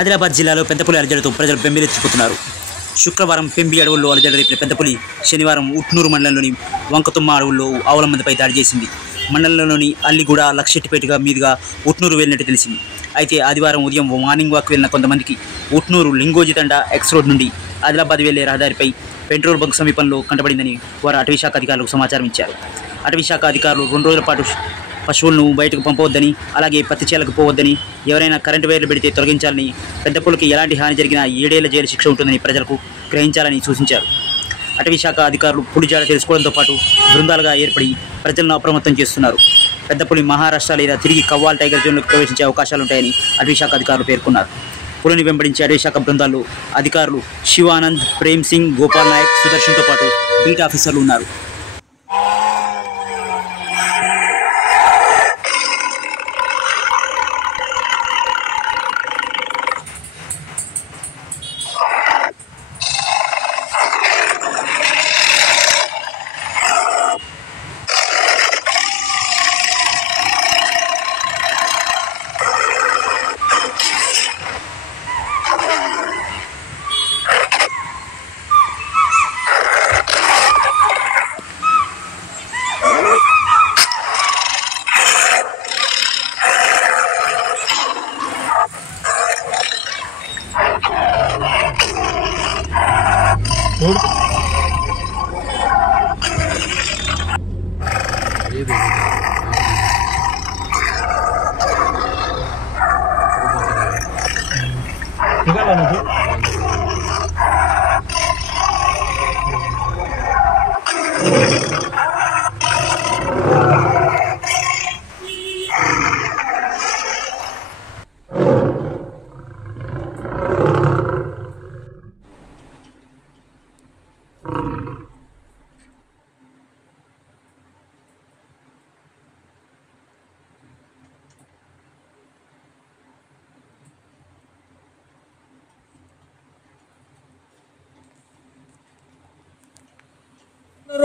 ఆదిలాబాద్ జిల్లాలో పెద్దపులి అలజడితో ప్రజలు బెంబేలెత్తిపోతున్నారు. శుక్రవారం పెంబి అడవుల్లో అలజడి రేపిన పెద్దపులి శనివారం ఉట్నూరు మండలంలోని వంకతుమ్మ అడవుల్లో ఆవుల మందిపై దాడి చేసింది. మండలంలోని అల్లిగూడ, లక్షెట్టిపేట మీదుగా ఉట్నూరు వెళ్ళినట్టు తెలిసింది. అయితే ఆదివారం ఉదయం మార్నింగ్ వాక్ వెళ్లిన కొంతమందికి ఉట్నూరు లింగోజితండ ఎక్స్ రోడ్ నుండి ఆదిలాబాద్ వెళ్లే రహదారిపై పెట్రోల్ బంక్ సమీపంలో కంటపడిందని వారు అటవీశాఖ అధికారులకు సమాచారం ఇచ్చారు. అటవీశాఖ అధికారులు 2 రోజుల పాటు పశువులను బయటకు పంపవద్దని, అలాగే పత్తి చేలకు పోవద్దని, ఎవరైనా కరెంటు వైర్లు పెడితే తొలగించాలని, పెద్దపులికి ఎలాంటి హాని జరిగినా 7 ఏళ్ల జైలు శిక్ష ఉంటుందని ప్రజలకు గ్రహించాలని సూచించారు. అటవీశాఖ అధికారులు పులి జాడ తెలుసుకోవడంతో పాటు బృందాలుగా ఏర్పడి ప్రజలను అప్రమత్తం చేస్తున్నారు. పెద్దపులి మహారాష్ట్ర లేదా తిరిగి కవ్వాల్ టైగర్ జోన్లోకి ప్రవేశించే అవకాశాలుంటాయని అటవీశాఖ అధికారులు పేర్కొన్నారు. పులిని వెంబడించే అటవీశాఖ బృందాల్లో అధికారులు శివానంద్, ప్రేమ్ సింగ్, గోపాల్ నాయక్, సుదర్శన్తో పాటు బీట్ ఆఫీసర్లు ఉన్నారు.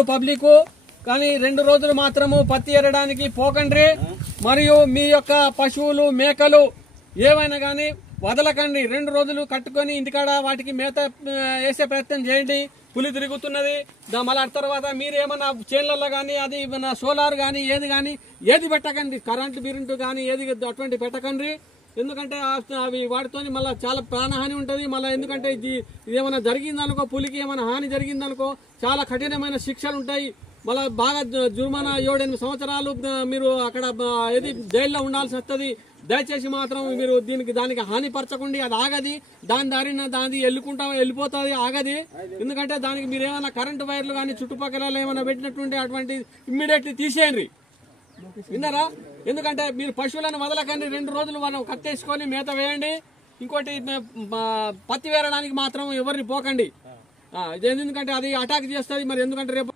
పబ్లిక్ కానీ 2 రోజులు మాత్రము పత్తి ఏరడానికి పోకండి. మరియు మీ యొక్క పశువులు, మేకలు ఏవైనా కానీ వదలకండి. 2 రోజులు కట్టుకొని ఇంటికాడ వాటికి మేత వేసే ప్రయత్నం చేయండి. పులి తిరుగుతున్నది. మళ్ళీ తర్వాత మీరు ఏమన్నా చేన్లలో కానీ అది సోలార్ కానీ ఏది పెట్టకండి. కరెంటు కానీ ఏది అటువంటి పెట్టకండి. ఎందుకంటే అవి వాటితోని మళ్ళీ చాలా ప్రాణహాని ఉంటుంది. మళ్ళీ ఎందుకంటే ఇది ఏమైనా జరిగిందనుకో, పులికి ఏమైనా హాని జరిగిందనుకో చాలా కఠినమైన శిక్షలు ఉంటాయి. మళ్ళీ బాగా జుర్మానా 7-8 సంవత్సరాలు మీరు అక్కడ ఏది జైల్లో ఉండాల్సి వస్తుంది. దయచేసి మాత్రం మీరు దానికి హాని పరచకండి. అది ఆగది, దాని దారిన దాని వెళ్ళిపోతుంది, ఆగది. ఎందుకంటే దానికి మీరు ఏమైనా కరెంటు వైర్లు కానీ చుట్టుపక్కల ఏమైనా పెట్టినట్టుంటే అటువంటి ఇమ్మీడియట్లీ తీసేయండి. విన్నారా? ఎందుకంటే మీరు పశువులను వదలకండి. 2 రోజులు మనం కట్టేసుకొని మేత వేయండి. ఇంకోటి పత్తి వేరడానికి మాత్రం ఎవరిని పోకండి. ఎందుకంటే అది అటాక్ చేస్తుంది. మరి ఎందుకంటే రేపు